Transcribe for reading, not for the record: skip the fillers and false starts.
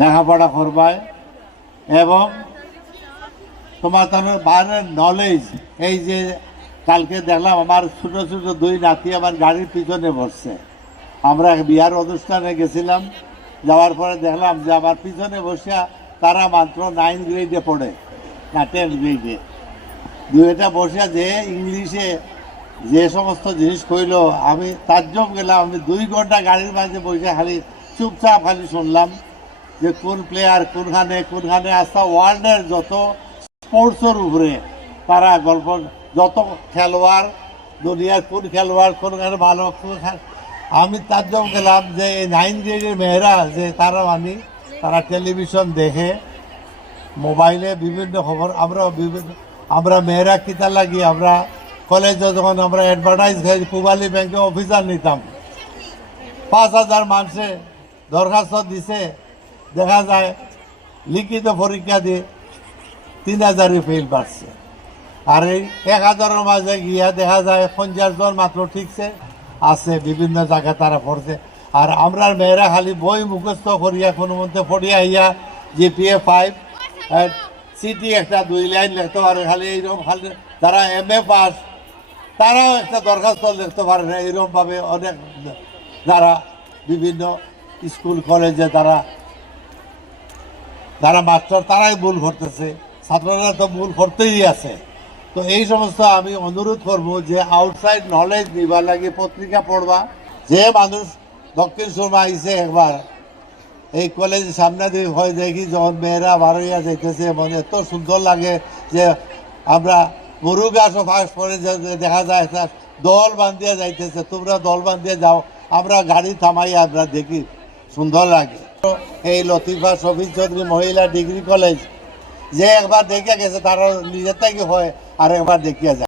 লেখাপড়া করবায় এবং তোমার বাইরের নলেজ। এই যে কালকে দেখলাম আমার ছোটো ছোটো দুই নাতি আমার গাড়ির পিছনে বসছে। আমরা বিয়ার অনুষ্ঠানে গেছিলাম, যাওয়ার পরে দেখলাম যে আমার পিছনে বসিয়া তারা মাত্র 9 গ্রেডে পড়ে, না 10 গ্রেডে। দুইটা বসিয়া যে ইংলিশে যে সমস্ত জিনিস কইল, আমি তাজ্জব গেলাম। আমি 2 ঘন্টা গাড়ির মাঝে বসে খালি চুপচাপ খালি শুনলাম যে কোন প্লেয়ার কোনখানে আসা ওয়ার্ল্ডের যত স্পোর্টসের উপরে তারা গল্প, যত খেলোয়াড় দুনিয়ার কোন খেলোয়াড় কোনখানে ভালো। আমি তাজ্জব গেলাম যে এই 9 গ্রেডের মেয়েরা যে তারা টেলিভিশন দেখে, মোবাইলে বিভিন্ন খবর। আমরা মেয়েরা কিতা লাগি, আমরা কলেজে যখন আমরা অ্যাডভার্টাইজ খাই, পূবালী ব্যাংকে অফিসার নিতাম, 5,000 মানুষে দরখাস্ত দিছে, দেখা যায় লিখিত পরীক্ষা দিয়ে 3,000 ফেল পাচ্ছে। আর এই 1,000-এর মাঝে গিয়া দেখা যায় 50 জন মাত্র ঠিকছে আছে, বিভিন্ন জায়গায় তারা পড়ছে। আর আমরা মেয়েরা খালি বই মুখস্থ করিয়া কোনো মধ্যে পড়িয়া ইয়া GPA 5 সিটি একটা 2 লাইন লিখতে পারে খালি। এইরকম খালি যারা MA পাস তারাও একটা দরখাস্ত লিখতে পারে না। এইরকমভাবে অনেক যারা বিভিন্ন স্কুল কলেজে যারা মাস্টার তারাই ভুল করতেছে, ছাত্ররা তো ভুল করতেই আছে। তো এই সমস্ত আমি অনুরোধ করব যে আউটসাইড নলেজ নিবার লাগে পত্রিকা পড়বা। যে মানুষ দক্ষিণ সুরমা আইসে একবার এই কলেজের সামনে দিয়ে হয় দেখি যখন মেয়েরা বারোইয়া যাইতেছে, মানে এত সুন্দর লাগে যে আমরা গরু গাছও ফাঁস করে দেখা যায় একটা দল বান্ধিয়া যাইতেছে, তোমরা দল বান্ধিয়া যাও, আমরা গাড়ি থামাই আমরা দেখি, সুন্দর লাগে। এই লতিফা শফিক চৌধুরী মহিলা ডিগ্রি কলেজ যে একবার দেখিয়া গেছে তারা নিজের থেকে হয় আর একবার দেখিয়া যায়।